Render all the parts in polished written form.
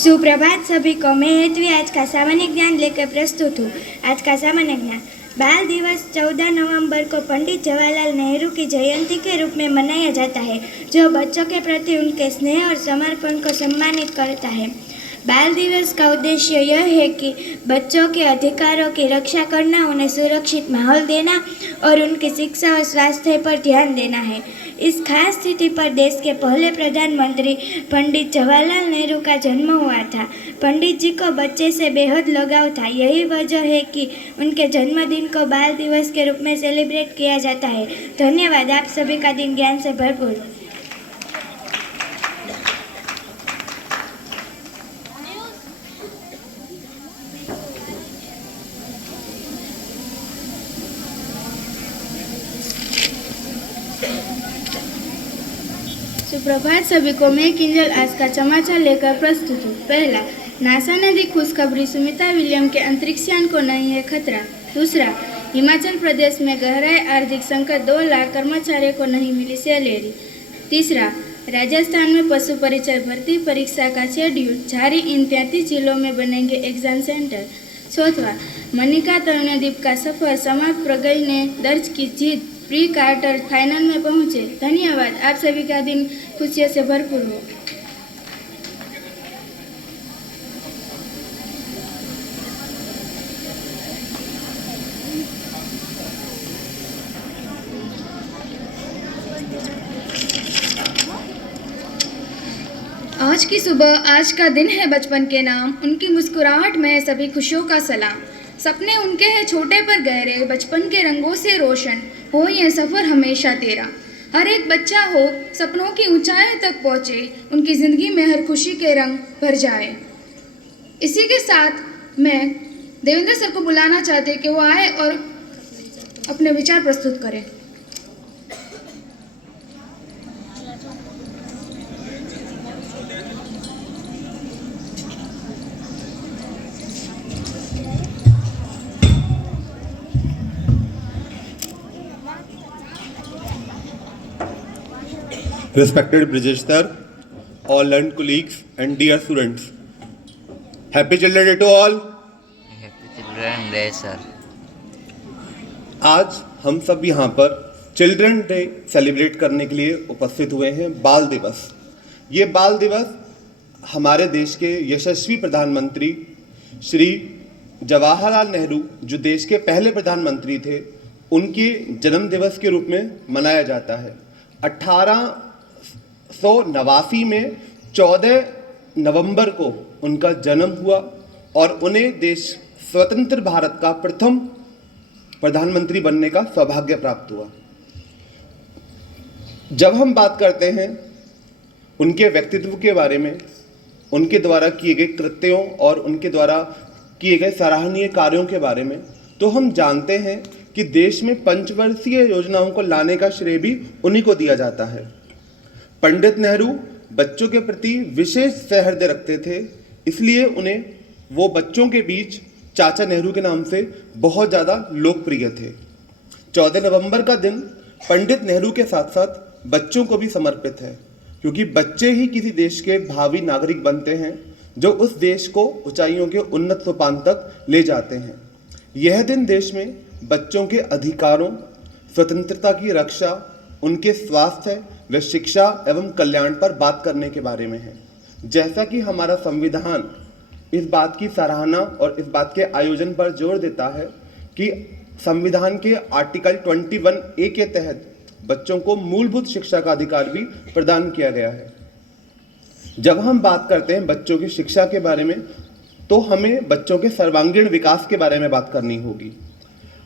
सुप्रभात सभी को। मैं हेतवी आज का सामान्य ज्ञान लेकर प्रस्तुत हूँ। आज का सामान्य ज्ञान। बाल दिवस 14 नवंबर को पंडित जवाहरलाल नेहरू की जयंती के रूप में मनाया जाता है, जो बच्चों के प्रति उनके स्नेह और समर्पण को सम्मानित करता है। बाल दिवस का उद्देश्य यह है कि बच्चों के अधिकारों की रक्षा करना, उन्हें सुरक्षित माहौल देना और उनकी शिक्षा और स्वास्थ्य पर ध्यान देना है। इस खास तिथि पर देश के पहले प्रधानमंत्री पंडित जवाहरलाल नेहरू का जन्म हुआ था। पंडित जी को बच्चे से बेहद लगाव था। यही वजह है कि उनके जन्मदिन को बाल दिवस के रूप में सेलिब्रेट किया जाता है। धन्यवाद। आप सभी का दिन ज्ञान से भरपूर। सुप्रभात सभी को। मैं किंजल आज का समाचार लेकर प्रस्तुत हूँ। पहला, नासा ने दी खुशखबरी, सुमिता विलियम के अंतरिक्षयान को नहीं है खतरा। दूसरा, हिमाचल प्रदेश में गहराए आर्थिक संकट, 2 लाख कर्मचारियों को नहीं मिली सैलरी। तीसरा, राजस्थान में पशु परिचर भर्ती परीक्षा का शेड्यूल जारी, इन 33 जिलों में बनेंगे एग्जाम सेंटर। चौथा, मनिका तरणद्वीप का सफर समाप्त, प्रगई ने दर्ज की जीत, प्री क्वार्टर फाइनल में पहुंचे। धन्यवाद। आप सभी का दिन खुशियों से भरपूर हो। आज की सुबह, आज का दिन है बचपन के नाम, उनकी मुस्कुराहट में सभी खुशियों का सलाम। सपने उनके हैं छोटे पर गहरे, बचपन के रंगों से रोशन, हो ये सफ़र हमेशा तेरा। हर एक बच्चा हो सपनों की ऊंचाई तक पहुँचे, उनकी ज़िंदगी में हर खुशी के रंग भर जाए। इसी के साथ मैं देवेंद्र सर को बुलाना चाहते कि वो आए और अपने विचार प्रस्तुत करें। Respected British sir, all learned colleagues and dear students, Happy Children Day to all. Happy Children Day sir. आज हम सब यहाँ पर चिल्ड्रन डे सेलिब्रेट करने के लिए उपस्थित हुए हैं। बाल दिवस, ये बाल दिवस हमारे देश के यशस्वी प्रधानमंत्री श्री जवाहरलाल नेहरू, जो देश के पहले प्रधानमंत्री थे, उनके जन्म दिवस के रूप में मनाया जाता है। 1889 में 14 नवंबर को उनका जन्म हुआ और उन्हें देश स्वतंत्र भारत का प्रथम प्रधानमंत्री बनने का सौभाग्य प्राप्त हुआ। जब हम बात करते हैं उनके व्यक्तित्व के बारे में, उनके द्वारा किए गए कृत्यों और उनके द्वारा किए गए सराहनीय कार्यों के बारे में, तो हम जानते हैं कि देश में पंचवर्षीय योजनाओं को लाने का श्रेय भी उन्हीं को दिया जाता है। पंडित नेहरू बच्चों के प्रति विशेष सहृदय रखते थे, इसलिए उन्हें वो बच्चों के बीच चाचा नेहरू के नाम से बहुत ज़्यादा लोकप्रिय थे। 14 नवंबर का दिन पंडित नेहरू के साथ साथ बच्चों को भी समर्पित है, क्योंकि बच्चे ही किसी देश के भावी नागरिक बनते हैं, जो उस देश को ऊंचाइयों के उन्नत सोपान तक ले जाते हैं। यह दिन देश में बच्चों के अधिकारों, स्वतंत्रता की रक्षा, उनके स्वास्थ्य व शिक्षा एवं कल्याण पर बात करने के बारे में है। जैसा कि हमारा संविधान इस बात की सराहना और इस बात के आयोजन पर जोर देता है कि संविधान के आर्टिकल 21A के तहत बच्चों को मूलभूत शिक्षा का अधिकार भी प्रदान किया गया है। जब हम बात करते हैं बच्चों की शिक्षा के बारे में, तो हमें बच्चों के सर्वांगीण विकास के बारे में बात करनी होगी।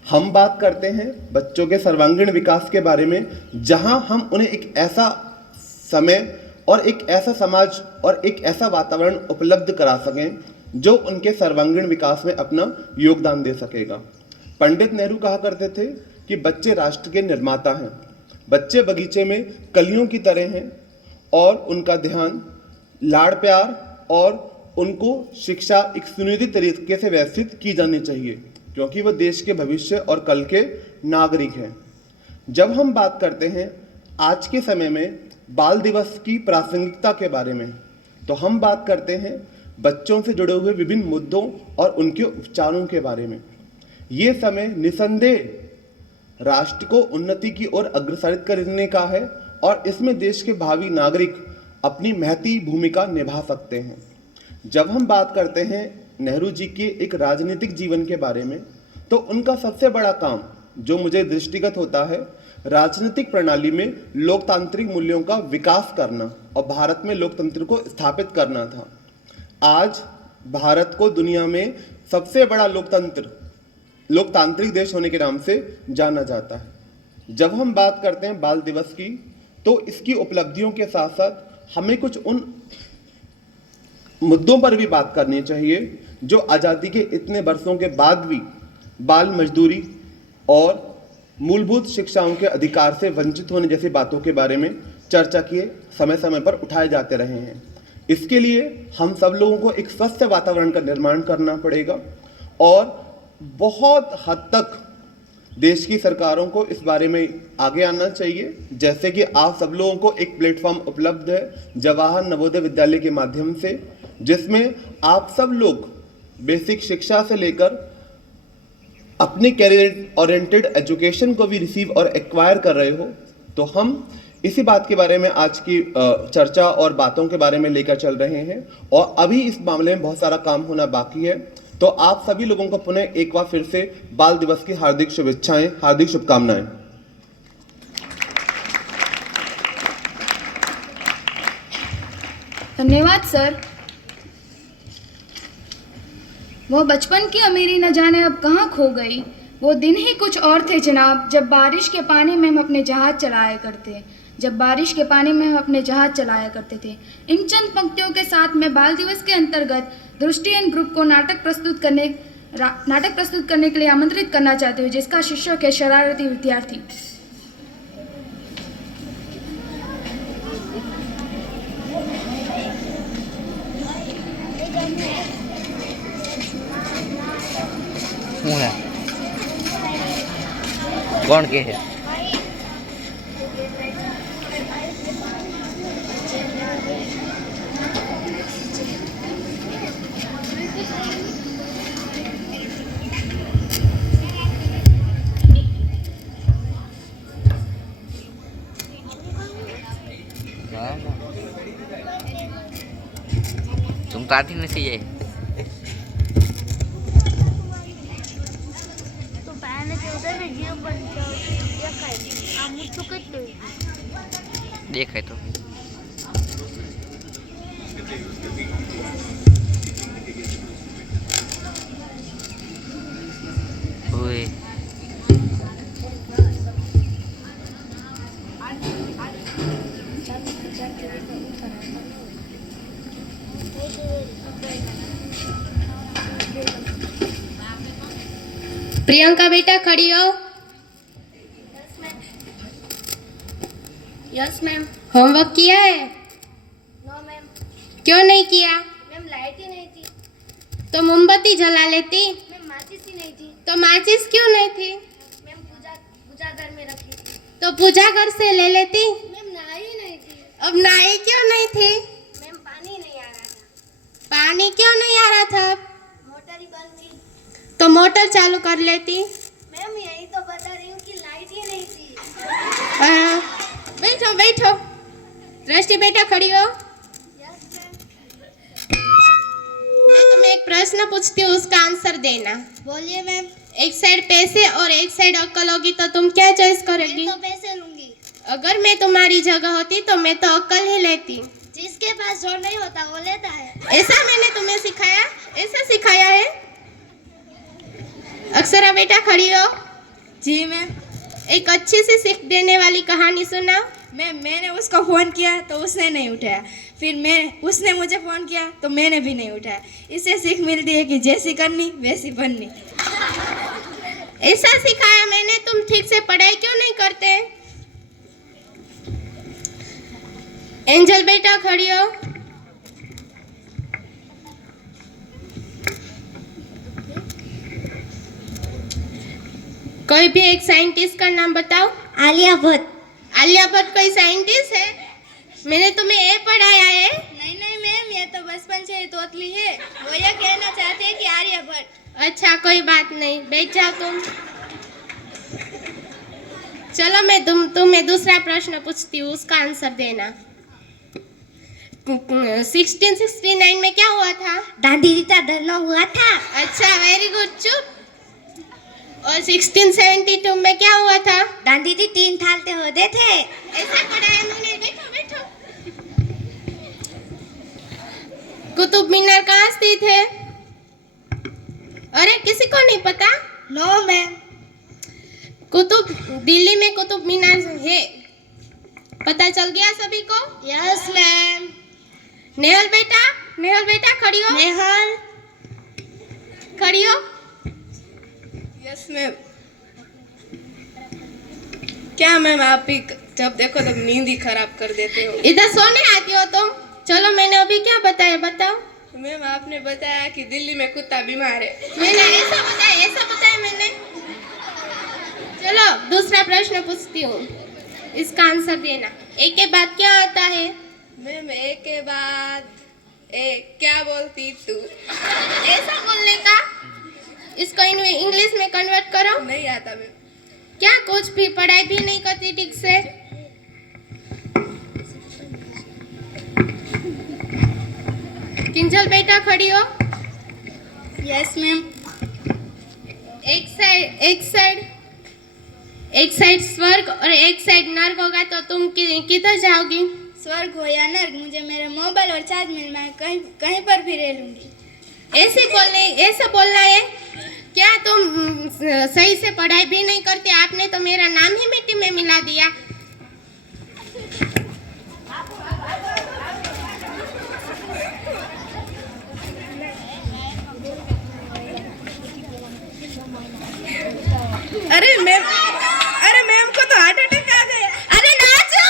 हम बात करते हैं बच्चों के सर्वांगीण विकास के बारे में, जहां हम उन्हें एक ऐसा समय और एक ऐसा समाज और एक ऐसा वातावरण उपलब्ध करा सकें जो उनके सर्वांगीण विकास में अपना योगदान दे सकेगा। पंडित नेहरू कहा करते थे कि बच्चे राष्ट्र के निर्माता हैं, बच्चे बगीचे में कलियों की तरह हैं और उनका ध्यान, लाड़ प्यार और उनको शिक्षा एक सुनियोजित तरीके से व्यवस्थित की जानी चाहिए, क्योंकि वह देश के भविष्य और कल के नागरिक हैं। जब हम बात करते हैं आज के समय में बाल दिवस की प्रासंगिकता के बारे में, तो हम बात करते हैं बच्चों से जुड़े हुए विभिन्न मुद्दों और उनके उपचारों के बारे में। ये समय निसंदेह राष्ट्र को उन्नति की ओर अग्रसरित करने का है और इसमें देश के भावी नागरिक अपनी महती भूमिका निभा सकते हैं। जब हम बात करते हैं नेहरू जी के एक राजनीतिक जीवन के बारे में, तो उनका सबसे बड़ा काम जो मुझे दृष्टिगत होता है, राजनीतिक प्रणाली में लोकतांत्रिक मूल्यों का विकास करना और भारत में लोकतंत्र को स्थापित करना था। आज भारत को दुनिया में सबसे बड़ा लोकतांत्रिक देश होने के नाम से जाना जाता है। जब हम बात करते हैं बाल दिवस की, तो इसकी उपलब्धियों के साथ साथ हमें कुछ उन मुद्दों पर भी बात करनी चाहिए जो आज़ादी के इतने वर्षों के बाद भी बाल मजदूरी और मूलभूत शिक्षाओं के अधिकार से वंचित होने जैसी बातों के बारे में चर्चा किए समय समय पर उठाए जाते रहे हैं। इसके लिए हम सब लोगों को एक स्वस्थ वातावरण का निर्माण करना पड़ेगा और बहुत हद तक देश की सरकारों को इस बारे में आगे आना चाहिए। जैसे कि आप सब लोगों को एक प्लेटफॉर्म उपलब्ध है जवाहर नवोदय विद्यालय के माध्यम से, जिसमें आप सब लोग बेसिक शिक्षा से लेकर अपने कैरियर ओरिएंटेड एजुकेशन को भी रिसीव और एक्वायर कर रहे हो। तो हम इसी बात के बारे में आज की चर्चा और बातों के बारे में लेकर चल रहे हैं और अभी इस मामले में बहुत सारा काम होना बाकी है। तो आप सभी लोगों को पुनः एक बार फिर से बाल दिवस की हार्दिक शुभेच्छाएं, हार्दिक शुभकामनाएं। धन्यवाद सर। वो बचपन की अमीरी न जाने अब कहाँ खो गई। वो दिन ही कुछ और थे जनाब, जब बारिश के पानी में हम अपने जहाज चलाया करते थे। इन चंद पंक्तियों के साथ मैं बाल दिवस के अंतर्गत दृष्टिहीन ग्रुप को नाटक प्रस्तुत करने के लिए आमंत्रित करना चाहती हूँ, जिसका शीर्षक है शरारती विद्यार्थी। कौन के है? तुम तो आती नहीं है। देख है तो ओए प्रियंका बेटा खड़ी हो। Yes ma'am. होमवर्क किया है? No ma'am. क्यों नहीं किया? मैम लाइट ही नहीं थी। तो मोमबत्ती जला लेती। मैम माचिस ही नहीं थी। तो माचिस क्यों नहीं थी? मैम पूजा घर में रखी थी। तो पूजा घर से ले लेती। मैम नहाई नहीं थी। अब नहाई क्यों नहीं थी? मैम पानी नहीं आ रहा था। पानी क्यों नहीं आ रहा था? मोटर ही बंद थी। तो मोटर चालू कर लेती। मैम यही तो बता रही हूँ कि लाइट ही नहीं थी। हाँ, बैठो। दृष्टि बेटा खड़ी हो। Yes ma'am. मैं तुम्हें एक प्रश्न पूछती हूँ, उसका आंसर देना। बोलिए मैम। एक साइड पैसे और एक साइड अक्ल होगी तो तुम क्या चॉइस करोगी? मैं तो पैसे लूंगी। अगर मैं तुम्हारी जगह होती तो मैं तो अक्ल ही लेती। जिसके पास जो नहीं होता वो लेता है। ऐसा मैंने तुम्हें सिखाया? ऐसा सिखाया है? अक्षरा बेटा खड़ी हो। जी मैम। एक अच्छी सी सीख देने वाली कहानी सुना। मैंने उसको फ़ोन किया तो उसने नहीं उठाया, फिर उसने मुझे फ़ोन किया तो मैंने भी नहीं उठाया। इससे सीख मिलती है कि जैसी करनी वैसी बननी। ऐसा सिखाया मैंने। तुम ठीक से पढ़ाई क्यों नहीं करते? एंजल बेटा खड़ी हो। कोई भी एक साइंटिस्ट का नाम बताओ। आलिया भट्ट। आलिया भट्ट कोई साइंटिस्ट है? मैंने तुम्हें ये पढ़ाया है। नहीं मैम, ये तो बस बचपन से ही तोतली है। वो यह कहना चाहते हैं कि आर्यभट्ट। अच्छा कोई बात नहीं, बैठ जाओ तुम। चलो मैं तुम्हें दूसरा प्रश्न पूछती हूँ, उसका आंसर देना। 1669 में क्या हुआ था? दांडी रीता धरना हुआ था। अच्छा वेरी गुड, चुप। और 1672 में क्या हुआ था? दांडी दी 3 थालते होते थे। ऐसा पढ़ाया मैंने, बैठो बैठो। कुतुब मीनार कहाँ स्थित है? अरे किसी को नहीं पता? No ma'am. दिल्ली में कुतुब मीनार है, पता चल गया सभी को? Yes ma'am. नेहल बेटा खड़ी हो। नेहल खड़ी हो। Yes ma'am. क्या मैम, आप ही जब देखो तब नींद ही खराब कर देते हो। इधर सोने आती हो तुम? चलो मैंने अभी क्या बताया बताओ। मैम आपने बताया कि दिल्ली में कुत्ता बीमार है। मैंने ऐसा बताया मैंने। चलो दूसरा प्रश्न पूछती हूँ, इसका आंसर देना। एक के बाद क्या आता है? मैम एक के बाद एक, क्या बोलती तू? ऐसा बोलने का, इसको इंग्लिश में कन्वर्ट करो। नहीं आता मैम। क्या कुछ भी पढ़ाई भी नहीं करती ठीक से? किंजल बेटा खड़ी हो। Yes ma'am. एक साइड स्वर्ग और एक साइड नर्क होगा तो तुम किधर जाओगी? स्वर्ग हो या नर्क, मुझे मेरा मोबाइल और चार्ज मिल, मैं कहीं पर भी रह लूंगी। ऐसे बोलना है क्या? तुम सही से पढ़ाई भी नहीं करते, आपने तो मेरा नाम ही मिट्टी में मिला दिया। अरे मैम को तो हार्ट अटैक आ गया। अरे नाचो।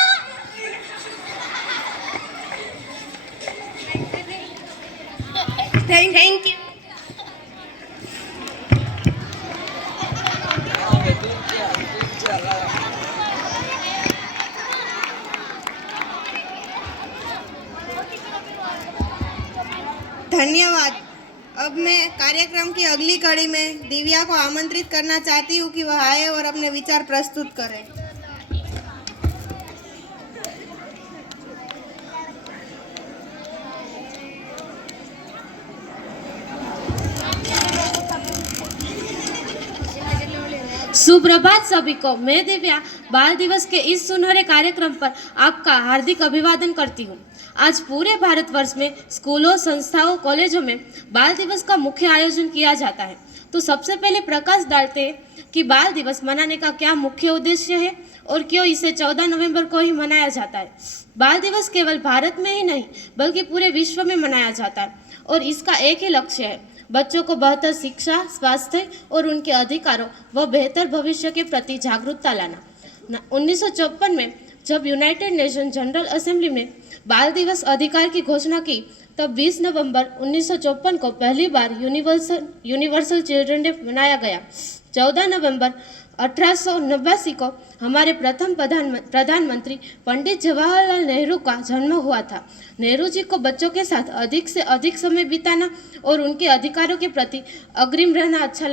Thank you. धन्यवाद। अब मैं कार्यक्रम की अगली कड़ी में दिव्या को आमंत्रित करना चाहती हूँ कि वह आए और अपने विचार प्रस्तुत करें। सुप्रभात सभी को। मैं दिव्या बाल दिवस के इस सुनहरे कार्यक्रम पर आपका हार्दिक अभिवादन करती हूँ। आज पूरे भारतवर्ष में स्कूलों, संस्थाओं, कॉलेजों में बाल दिवस का मुख्य आयोजन किया जाता है। तो सबसे पहले प्रकाश डालते हैं कि बाल दिवस मनाने का क्या मुख्य उद्देश्य है और क्यों इसे 14 नवंबर को ही मनाया जाता है। बाल दिवस केवल भारत में ही नहीं बल्कि पूरे विश्व में मनाया जाता है और इसका एक ही लक्ष्य है, बच्चों को बेहतर शिक्षा, स्वास्थ्य और उनके अधिकारों व बेहतर भविष्य के प्रति जागरूकता लाना। 1954 में जब यूनाइटेड नेशन जनरल असेंबली में बाल दिवस अधिकार की घोषणा की, तब 20 नवंबर 1954 को पहली बार यूनिवर्सल चिल्ड्रन डे मनाया गया। 14 नवंबर 1889 को हमारे प्रथम प्रधानमंत्री पंडित जवाहरलाल नेहरू का जन्म हुआ था। नेहरू जी को बच्चों के साथ अधिक से अधिक समय बिताना और उनके अधिकारों के प्रति अग्रिम रहना अच्छा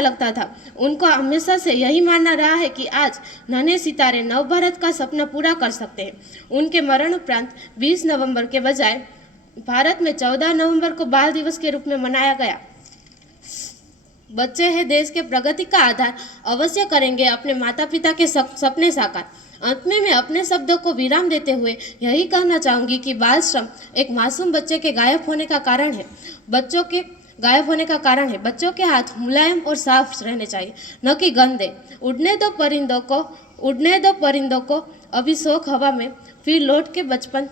लगता था। उनको हमेशा से यही मानना रहा है कि आज नन्हे सितारे नव भारत का सपना पूरा कर सकते हैं। उनके मरण उपरांत 20 नवंबर के बजाय भारत में 14 नवंबर को बाल दिवस के रूप में मनाया गया। बच्चे हैं देश के प्रगति का आधार, अवश्य करेंगे अपने माता पिता के सपने साकार। अंत में मैं अपने शब्दों को विराम देते हुए यही कहना चाहूँगी कि बाल श्रम एक मासूम बच्चे के गायब होने का कारण है। बच्चों के हाथ मुलायम और साफ रहने चाहिए, न कि गंदे। उड़ने दो परिंदों को अभी शौक हवा में, फिर लौट के बचपन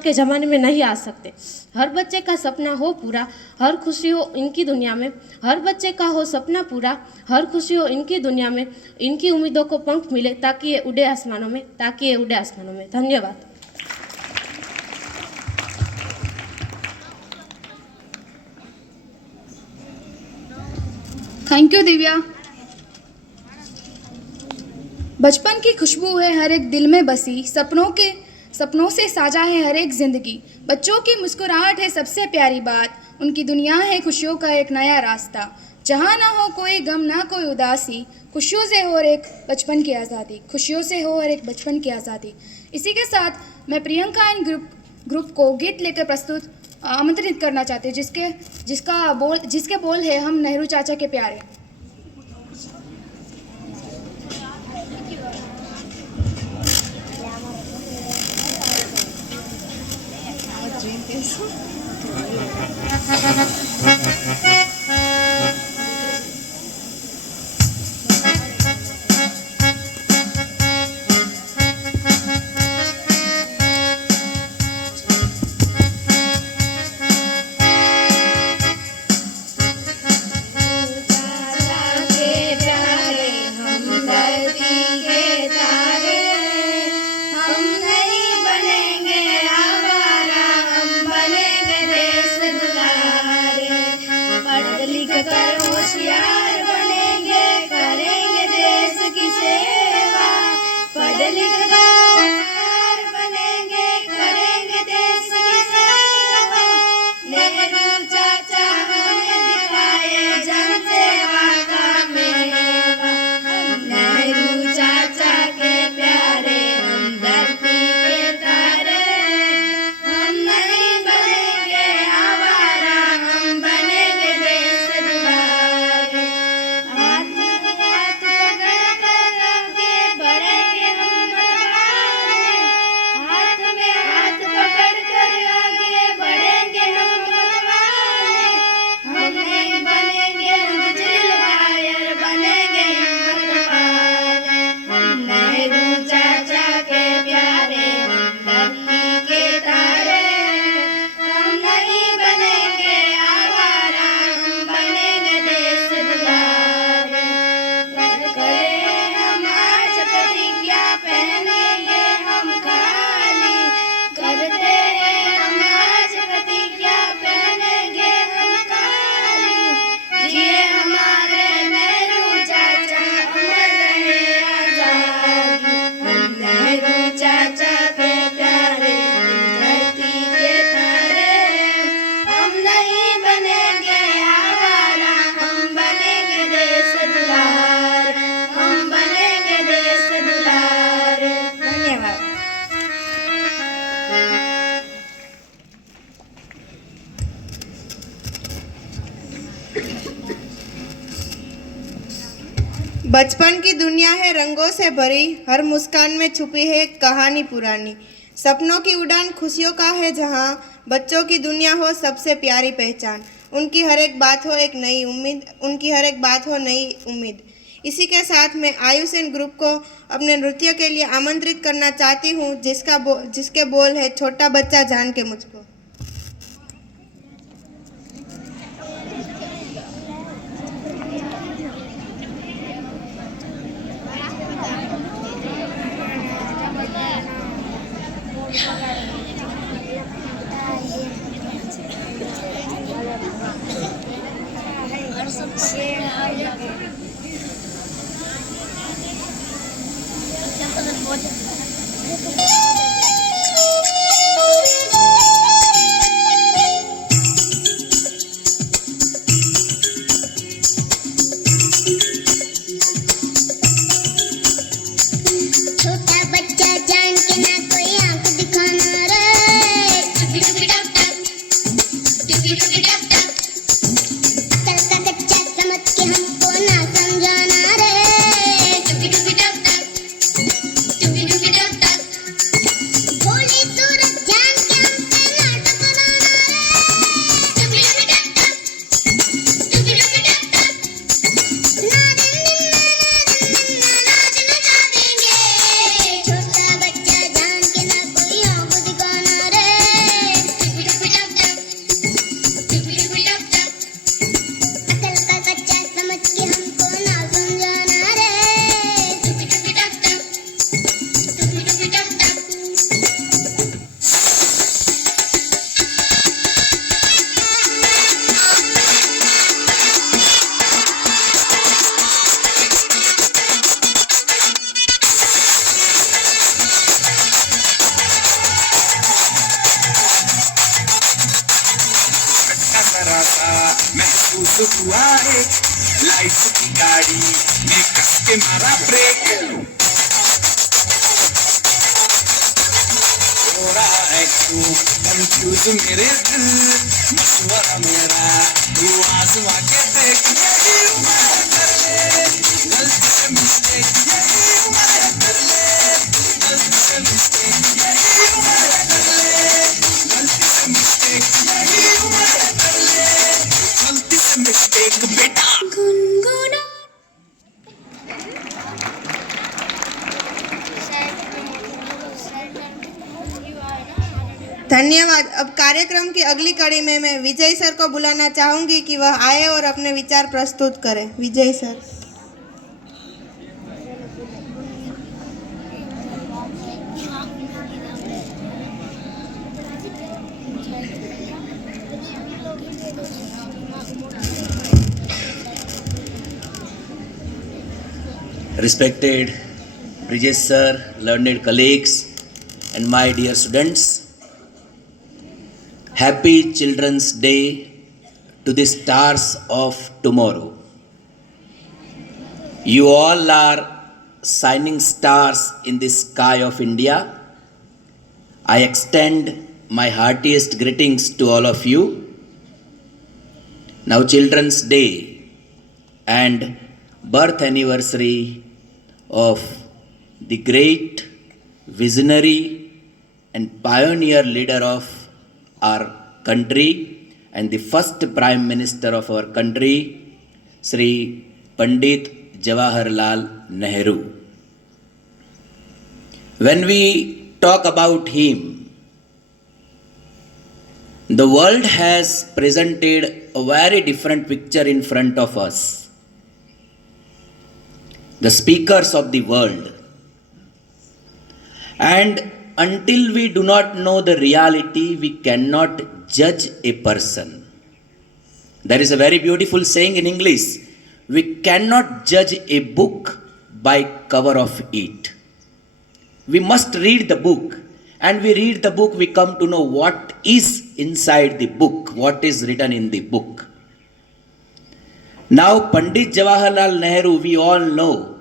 के ज़माने में नहीं आ सकते। हर बच्चे का सपना हो पूरा, हर खुशी हो इनकी दुनिया में। हर बच्चे का हो सपना पूरा, हर खुशी हो इनकी दुनिया में। इनकी उम्मीदों को पंख मिले ताकि ये उड़े आसमानों में। धन्यवाद। Thank you Divya. बचपन की खुशबू है हर एक दिल में बसी, सपनों से साजा है हर एक जिंदगी। बच्चों की मुस्कुराहट है सबसे प्यारी बात, उनकी दुनिया है खुशियों का एक नया रास्ता। जहाँ ना हो कोई गम ना कोई उदासी, खुशियों से हो और एक बचपन की आज़ादी, खुशियों से हो और एक बचपन की आज़ादी। इसी के साथ मैं प्रियंका एंड ग्रुप को गीत लेकर प्रस्तुत आमंत्रित करना चाहती हूँ, जिसके बोल है हम नेहरू चाचा के प्यारे। बचपन की दुनिया है रंगों से भरी, हर मुस्कान में छुपी है कहानी पुरानी। सपनों की उड़ान खुशियों का है जहाँ, बच्चों की दुनिया हो सबसे प्यारी पहचान। उनकी हर एक बात हो एक नई उम्मीद, उनकी हर एक बात हो नई उम्मीद। इसी के साथ मैं आयुष एंड ग्रुप को अपने नृत्य के लिए आमंत्रित करना चाहती हूँ, जिसके बोल है छोटा बच्चा जान के मुझको। हुआ एक, लाइफ की गाड़ी ने कस के मारा ब्रेक। हो रहा है तू कंफ्यूज मेरे दिल, मशवरा मेरा तू आजमा के देख। यही उम्र है कर ले गलती से मिस्टेक, यही उम्र है कर ले गलती से मिस्टेक, यही उम्र है कर ले गलती से मिस्टेक, यही उम्र है कर ले गलती से मिस्टेक। बेटा गुनगुना धन्यवाद। अब कार्यक्रम की अगली कड़ी में मैं विजय सर को बुलाना चाहूंगी कि वह आए और अपने विचार प्रस्तुत करें। विजय sir. Respected Brijesh sir, learned colleagues, and my dear students, Happy Children's Day to the stars of tomorrow. You all are shining stars in the sky of India. I extend my heartiest greetings to all of you. Now Children's Day and birth anniversary of the great visionary and pioneer leader of our country and the first Prime Minister of our country, Sri Pandit Jawaharlal Nehru. When we talk about him, the world has presented a very different picture in front of us. The speakers of the world. And until we do not know the reality, we cannot judge a person. There is a very beautiful saying in English, we cannot judge a book by cover of it. We must read the book, and we read the book, we come to know what is inside the book, what is written in the book. Now Pandit Jawaharlal Nehru, we all know,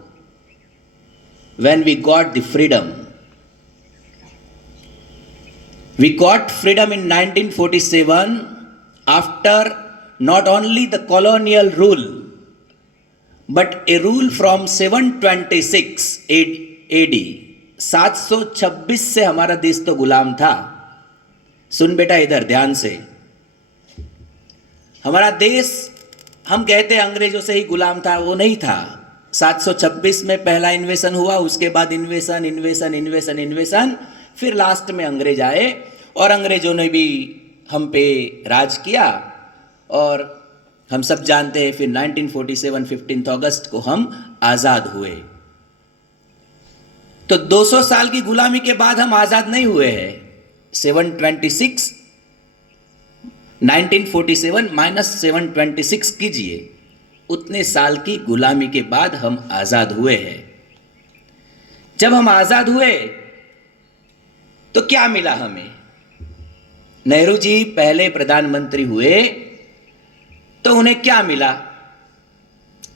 when we got the freedom, we got freedom in 1947 after not only the colonial rule, but a rule from 726 AD, 726 से हमारा देश तो गुलाम था। सुन बेटा इधर ध्यान से, हमारा देश हम कहते हैं अंग्रेजों से ही गुलाम था, वो नहीं था। 726 में पहला इन्वेशन हुआ, उसके बाद इन्वेशन, फिर लास्ट में अंग्रेज आए और अंग्रेजों ने भी हम पे राज किया और हम सब जानते हैं फिर 1947 15 अगस्त को हम आज़ाद हुए। तो 200 साल की गुलामी के बाद हम आज़ाद नहीं हुए हैं। 726 1947 माइनस 726 कीजिए, उतने साल की गुलामी के बाद हम आज़ाद हुए हैं। जब हम आज़ाद हुए तो क्या मिला हमें? नेहरू जी पहले प्रधानमंत्री हुए तो उन्हें क्या मिला?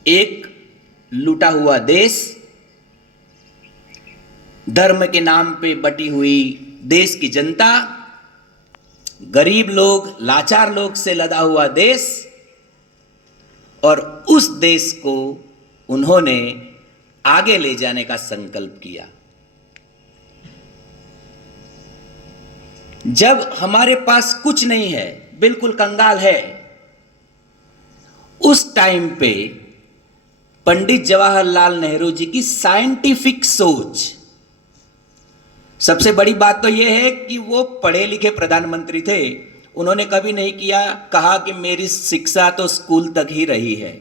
एक लूटा हुआ देश, धर्म के नाम पे बटी हुई देश की जनता, गरीब लोग, लाचार लोग से लदा हुआ देश, और उस देश को उन्होंने आगे ले जाने का संकल्प किया। जब हमारे पास कुछ नहीं है, बिल्कुल कंगाल है, उस टाइम पे पंडित जवाहरलाल नेहरू जी की साइंटिफिक सोच, सबसे बड़ी बात तो यह है कि वो पढ़े लिखे प्रधानमंत्री थे। उन्होंने कभी नहीं कहा कि मेरी शिक्षा तो स्कूल तक ही रही है।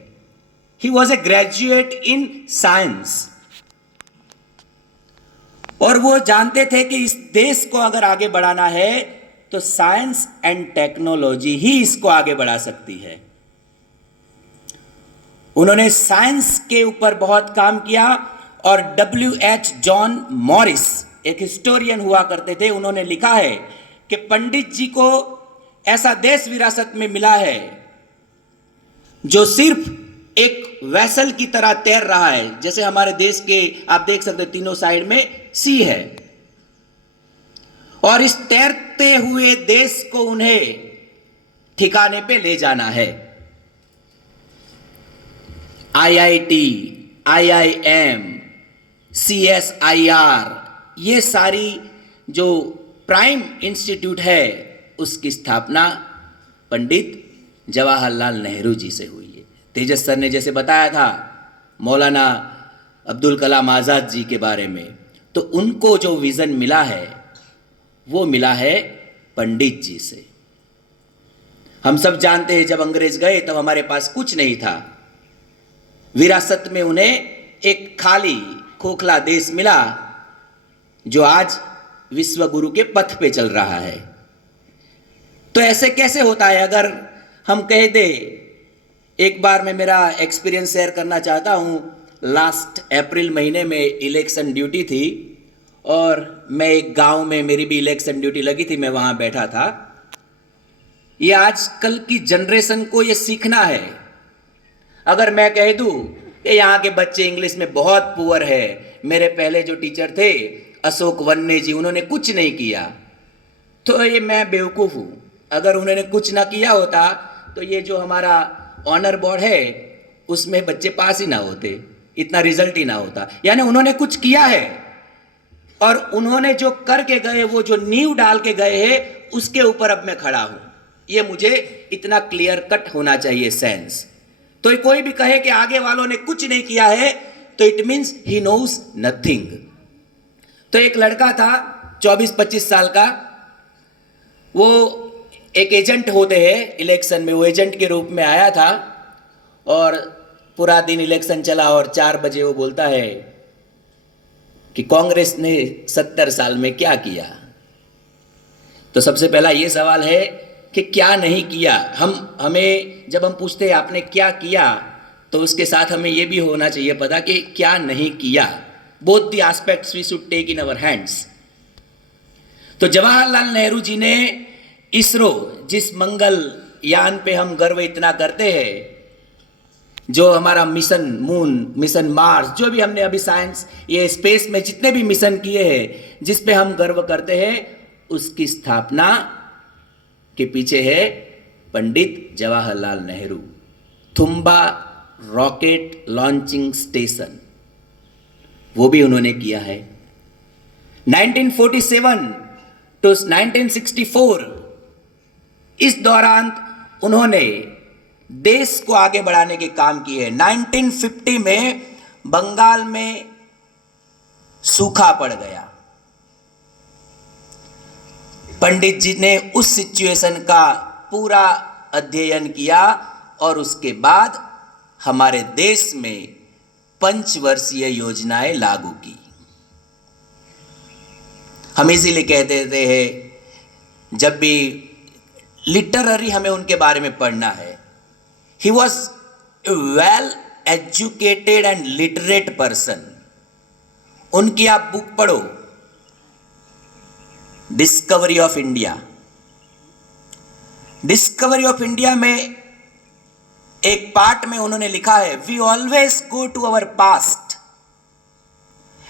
He was A graduate in science, और वो जानते थे कि इस देश को अगर आगे बढ़ाना है तो साइंस एंड टेक्नोलॉजी ही इसको आगे बढ़ा सकती है। उन्होंने साइंस के ऊपर बहुत काम किया, और W.H. जॉन मॉरिस एक हिस्टोरियन हुआ करते थे, उन्होंने लिखा है कि पंडित जी को ऐसा देश विरासत में मिला है जो सिर्फ एक वेसल की तरह तैर रहा है। जैसे हमारे देश के आप देख सकते हैं तीनों साइड में सी है, और इस तैरते हुए देश को उन्हें ठिकाने पे ले जाना है। आईआईटी, आईआईएम, सीएसआईआर, ये सारी जो प्राइम इंस्टीट्यूट है उसकी स्थापना पंडित जवाहरलाल नेहरू जी से हुई है। तेजस सर ने जैसे बताया था मौलाना अब्दुल कलाम आज़ाद जी के बारे में, तो उनको जो विज़न मिला है वो मिला है पंडित जी से। हम सब जानते हैं जब अंग्रेज गए तब हमारे पास कुछ नहीं था, विरासत में उन्हें एक खाली खोखला देश मिला जो आज विश्व गुरु के पथ पे चल रहा है। तो ऐसे कैसे होता है? अगर हम कह दे, एक बार मैं मेरा एक्सपीरियंस शेयर करना चाहता हूँ। लास्ट अप्रैल महीने में इलेक्शन ड्यूटी थी और मैं एक गांव में, मेरी भी इलेक्शन ड्यूटी लगी थी, मैं वहाँ बैठा था। ये आजकल की जनरेशन को ये सीखना है। अगर मैं कह दूँ कि यहाँ के बच्चे इंग्लिश में बहुत पुअर है, मेरे पहले जो टीचर थे अशोक वन्ने जी, उन्होंने कुछ नहीं किया, तो ये मैं बेवकूफ़ हूँ। अगर उन्होंने कुछ ना किया होता तो ये जो हमारा ऑनर बोर्ड है उसमें बच्चे पास ही ना होते, इतना रिजल्ट ही ना होता। यानी उन्होंने कुछ किया है और उन्होंने जो करके गए, वो जो नींव डाल के गए हैं, उसके ऊपर अब मैं खड़ा हूँ। ये मुझे इतना क्लियर कट होना चाहिए सेंस। तो कोई भी कहे कि आगे वालों ने कुछ नहीं किया है तो it means he knows nothing. तो एक लड़का था 24-25 साल का, वो एक एजेंट होते हैं इलेक्शन में, वो एजेंट के रूप में आया था और पूरा दिन इलेक्शन चला और 4 बजे वो बोलता है कि कांग्रेस ने 70 साल में क्या किया। तो सबसे पहला ये सवाल है कि क्या नहीं किया। हमें जब हम पूछते हैं आपने क्या किया, तो उसके साथ हमें ये भी होना चाहिए पता कि क्या नहीं किया। Both the aspects we should take in our hands. तो जवाहरलाल नेहरू जी ने इसरो, जिस मंगल यान पे हम गर्व इतना करते हैं, जो हमारा मिशन मून, मिशन मार्स, जो भी हमने अभी साइंस ये स्पेस में जितने भी मिशन किए हैं, जिस पे हम गर्व करते हैं, उसकी स्थापना के पीछे है Pandit Jawaharlal Nehru. Thumba rocket launching station, वो भी उन्होंने किया है। 1947 टू 1964 इस दौरान उन्होंने देश को आगे बढ़ाने के काम किए। 1950 में बंगाल में सूखा पड़ गया। पंडित जी ने उस सिचुएशन का पूरा अध्ययन किया और उसके बाद हमारे देश में पंचवर्षीय योजनाएं लागू की। हम इसीलिए कहते थे जब भी लिटररी हमें उनके बारे में पढ़ना है, he was a well educated and literate person. उनकी आप बुक पढ़ो, discovery of India. Discovery of India में एक पार्ट में उन्होंने लिखा है, we always go to our past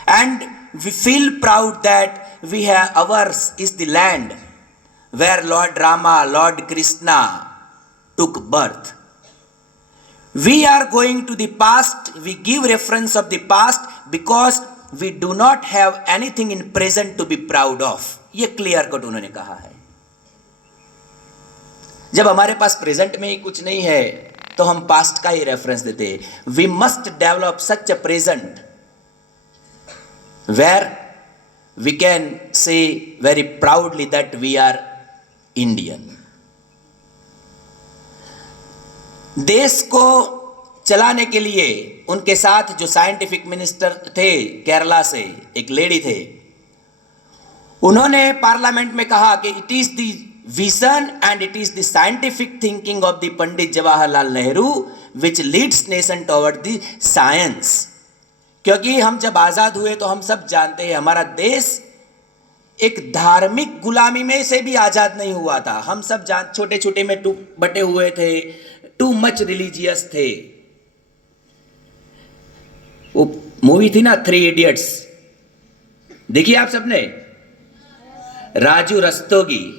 and we feel proud that we have ours is the land where lord Rama, lord Krishna took birth. We are going to the past, we give reference of the past because we do not have anything in present to be proud of. ये clear cut उन्होंने कहा है। जब हमारे पास present में ही कुछ नहीं है तो हम पास्ट का ही रेफरेंस देते हैं। We must develop such a present where we can say very proudly that we are Indian. देश को चलाने के लिए उनके साथ जो साइंटिफिक मिनिस्टर थे केरला से, एक लेडी थे, उन्होंने पार्लियामेंट में कहा कि it is the vision and it is the scientific thinking of the Pandit Jawaharlal Nehru which leads nation toward the science. क्योंकि हम जब आजाद हुए तो हम सब जानते हैं हमारा देश एक धार्मिक गुलामी में से भी आजाद नहीं हुआ था। हम सब छोटे छोटे में बटे हुए थे, टू मच रिलीजियस थे। वो मूवी थी ना 3 इडियट्स, देखिए आप सबने। राजू रस्तोगी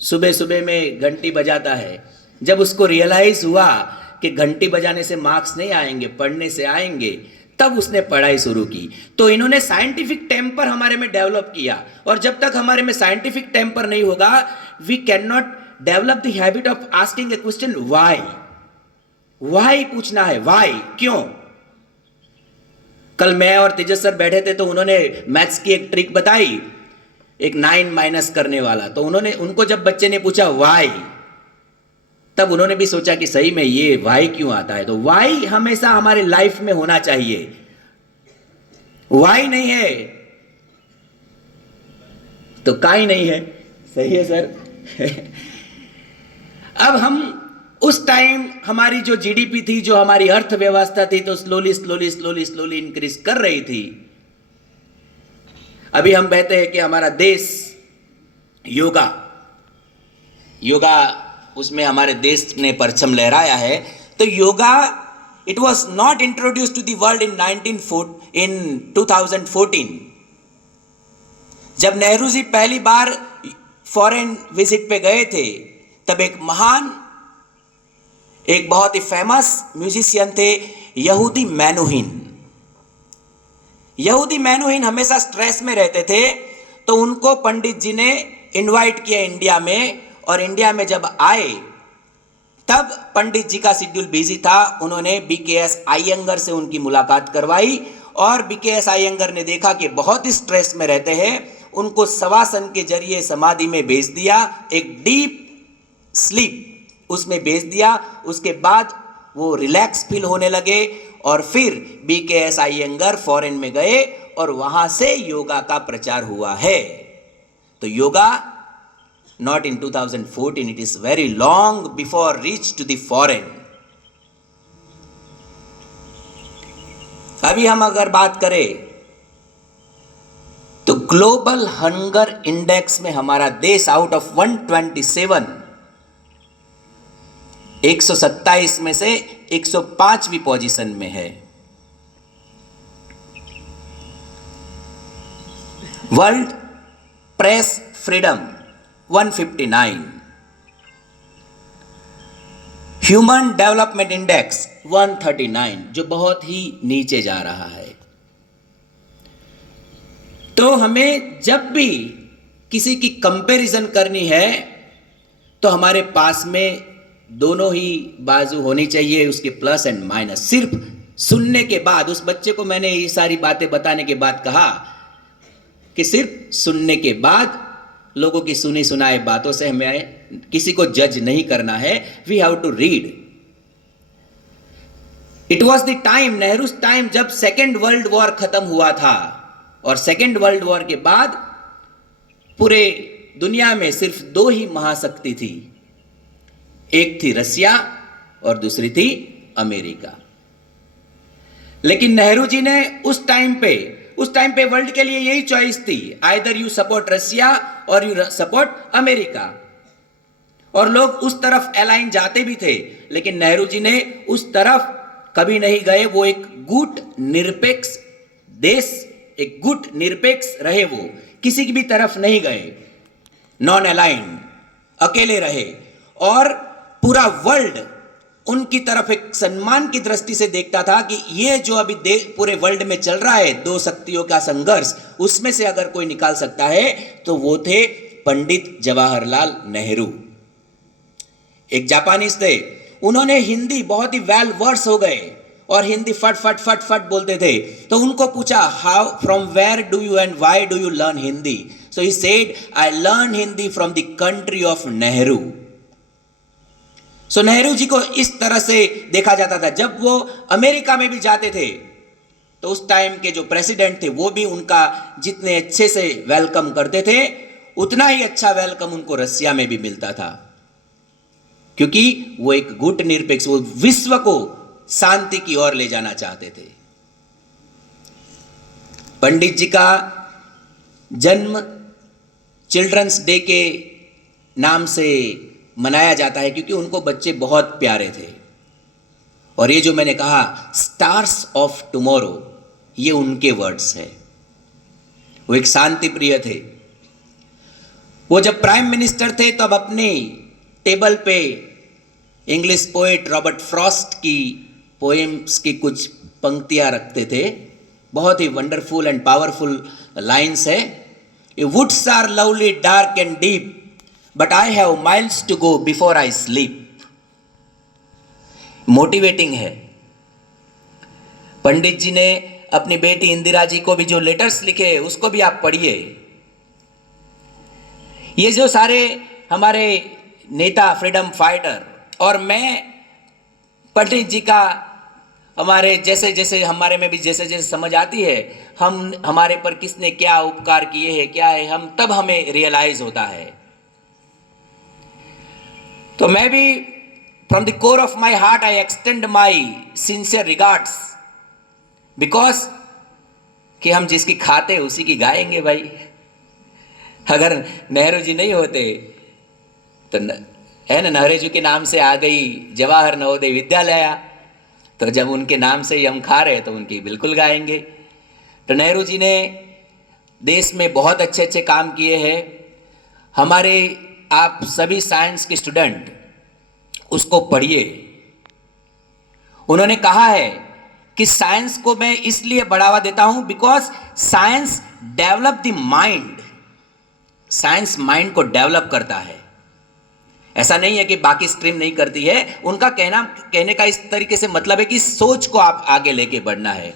सुबह सुबह में घंटी बजाता है, जब उसको रियलाइज हुआ कि घंटी बजाने से मार्क्स नहीं आएंगे, पढ़ने से आएंगे, तब उसने पढ़ाई शुरू की। तो इन्होंने साइंटिफिक टेम्पर हमारे में डेवलप किया, और जब तक हमारे में साइंटिफिक टेम्पर नहीं होगा, we can not develop the habit of asking a question why. Why पूछना है, व्हाई, क्यों। कल मैं और तेजस सर बैठे थे तो उन्होंने मैथ्स की एक ट्रिक बताई, एक 9 माइनस करने वाला। तो उनको जब बच्चे ने पूछा व्हाई, तब उन्होंने भी सोचा कि सही में ये व्हाई क्यों आता है। तो व्हाई हमेशा हमारे लाइफ में होना चाहिए। व्हाई नहीं है तो काई नहीं है। सही है सर। अब हम उस टाइम हमारी जो जीडीपी थी, जो हमारी अर्थव्यवस्था थी, तो स्लोली इंक्रीज कर रही थी। अभी हम कहते हैं कि हमारा देश योगा उसमें हमारे देश ने परचम लहराया है। तो yoga it was not introduce to the world in 2014। जब नेहरू जी पहली बार फॉरेन विजिट पे गए थे, तब एक बहुत ही फेमस म्यूजिशियन थे यहूदी मैनुहिन। यहूदी मैनुहिन हमेशा स्ट्रेस में रहते थे, तो उनको पंडित जी ने इनवाइट किया इंडिया में। और इंडिया में जब आए, तब पंडित जी का शेड्यूल बिजी था। उन्होंने बीकेएस अयंगर से उनकी मुलाकात करवाई, और बीकेएस अयंगर ने देखा कि बहुत ही स्ट्रेस में रहते हैं, उनको शवासन के जरिए समाधि में भेज दिया, एक डीप स्लीप उसमें भेज दिया। उसके बाद वो रिलैक्स फील होने लगे, और फिर बीकेएस अयंगर फॉरेन में गए, और वहां से योगा का प्रचार हुआ है। तो yoga not in 2014, it is very long before reach to the foreign. अभी हम अगर बात करें तो ग्लोबल हंगर इंडेक्स में हमारा देश आउट ऑफ 127 127 में से 105वीं पोजीशन में है। World press freedom 159, human development index 139, जो बहुत ही नीचे जा रहा है। तो हमें जब भी किसी की कंपैरिजन करनी है, तो हमारे पास में दोनों ही बाजू होनी चाहिए, उसके प्लस एंड माइनस। सिर्फ सुनने के बाद, उस बच्चे को मैंने ये सारी बातें बताने के बाद कहा कि सिर्फ सुनने के बाद, लोगों की सुनी सुनाए बातों से हमें किसी को जज नहीं करना है। We have to read. It was the time, Nehru time, जब सेकेंड वर्ल्ड वॉर खत्म हुआ था, और सेकेंड वर्ल्ड वॉर के बाद पूरे दुनिया में सिर्फ 2 ही महाशक्ति थी, एक थी रसिया और दूसरी थी अमेरिका। लेकिन नेहरू जी ने उस टाइम पे वर्ल्ड के लिए यही चॉइस थी, आइदर यू सपोर्ट रसिया और यू सपोर्ट अमेरिका। और लोग उस तरफ अलाइन जाते भी थे, लेकिन नेहरू जी ने उस तरफ कभी नहीं गए। वो एक गुट निरपेक्ष देश, एक गुट निरपेक्ष रहे, वो किसी की भी तरफ नहीं गए, नॉन अलाइन, अकेले रहे। और पूरा वर्ल्ड उनकी तरफ एक सम्मान की दृष्टि से देखता था कि ये जो अभी पूरे वर्ल्ड में चल रहा है 2 शक्तियों का संघर्ष, उसमें से अगर कोई निकाल सकता है तो वो थे पंडित जवाहरलाल नेहरू। एक जापानीज थे, उन्होंने हिंदी बहुत ही वेल वर्स हो गए और हिंदी फट फट फट फट बोलते थे। तो उनको पूछा, how, from where do you and why do you learn Hindi? So he said, I learn Hindi from the country of Nehru. So Nehru ji को इस तरह से देखा जाता था। जब वो अमेरिका में भी जाते थे, तो उस टाइम के जो प्रेसिडेंट थे वो भी उनका जितने अच्छे से वेलकम करते थे, उतना ही अच्छा वेलकम उनको रसिया में भी मिलता था, क्योंकि वो एक गुट निरपेक्ष, वो विश्व को शांति की ओर ले जाना चाहते थे। पंडित जी का जन्म चिल्ड्रंस डे के नाम से मनाया जाता है क्योंकि उनको बच्चे बहुत प्यारे थे। और ये जो मैंने कहा स्टार्स ऑफ टुमारो, ये उनके वर्ड्स है। वो एक शांति प्रिय थे। वो जब प्राइम मिनिस्टर थे तब अपनी टेबल पे इंग्लिश पोएट रॉबर्ट फ्रॉस्ट की पोएम्स की कुछ पंक्तियां रखते थे। बहुत ही वंडरफुल एंड पावरफुल लाइन्स है। Woods are lovely dark and deep but I have miles to go before I sleep. Motivating है। पंडित जी ने अपनी बेटी इंदिरा जी को भी जो लेटर्स लिखे उसको भी आप पढ़िए। ये जो सारे हमारे नेता फ्रीडम फाइटर, और मैं पंडित जी का हमारे जैसे जैसे हमारे में भी जैसे जैसे समझ आती है, हम हमारे पर किसने क्या उपकार किए हैं क्या है, हम तब हमें रियलाइज होता है। तो मैं भी from the core of my heart I extend my sincere regards, because कि हम जिसकी खाते उसी की गाएंगे भाई। अगर नेहरू जी नहीं होते तो है ना, नेहरू जी के नाम से आ गई जवाहर नवोदय विद्यालय, तो जब उनके नाम से ही हम खा रहे तो उनकी बिल्कुल गाएंगे। तो नेहरू जी ने देश में बहुत अच्छे अच्छे काम किए हैं। हमारे आप सभी साइंस के स्टूडेंट उसको पढ़िए। उन्होंने कहा है कि साइंस को मैं इसलिए बढ़ावा देता हूं because science develop the mind. Science mind को डेवलप करता है। ऐसा नहीं है कि बाकी स्ट्रीम नहीं करती है। उनका कहने का इस तरीके से मतलब है कि सोच को आप आगे लेके बढ़ना है।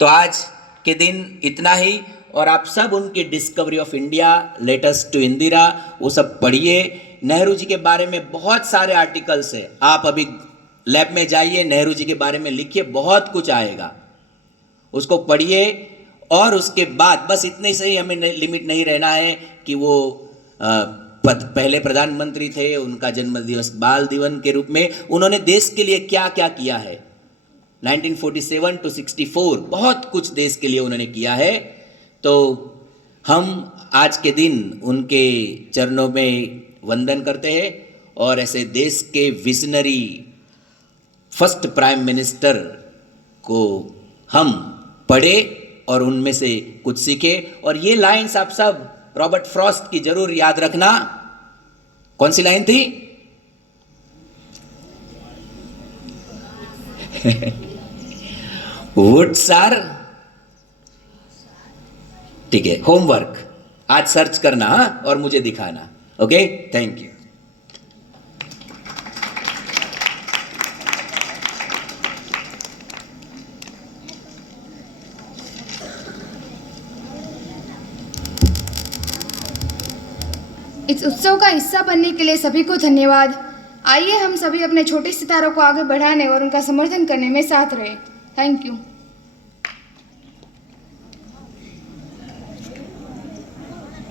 तो आज के दिन इतना ही, और आप सब उनकी discovery of India, latest to Indira, वो सब पढ़िए। नेहरू जी के बारे में बहुत सारे आर्टिकल्स है। आप अभी लैब में जाइए, नेहरू जी के बारे में लिखिए, बहुत कुछ आएगा, उसको पढ़िए। और उसके बाद बस इतने से ही हमें लिमिट नहीं रहना है कि वो पहले प्रधानमंत्री थे, उनका जन्मदिवस बाल दिवस के रूप में उन्होंने देश के लिए क्या क्या किया है। 1947 to 64 बहुत कुछ देश के लिए उन्होंने किया है। तो हम आज के दिन उनके चरणों में वंदन करते हैं और ऐसे देश के विजनरी फर्स्ट प्राइम मिनिस्टर को हम पढ़े और उनमें से कुछ सीखे। और ये लाइन्स आप सब रॉबर्ट फ्रॉस्ट की जरूर याद रखना। कौन सी लाइन थी? वुड्स आर, ठीक है, होमवर्क आज सर्च करना और मुझे दिखाना। Okay, thank you. इस उत्सव का हिस्सा बनने के लिए सभी को धन्यवाद। आइए हम सभी अपने छोटे सितारों को आगे बढ़ाने और उनका समर्थन करने में साथ रहे। Thank you.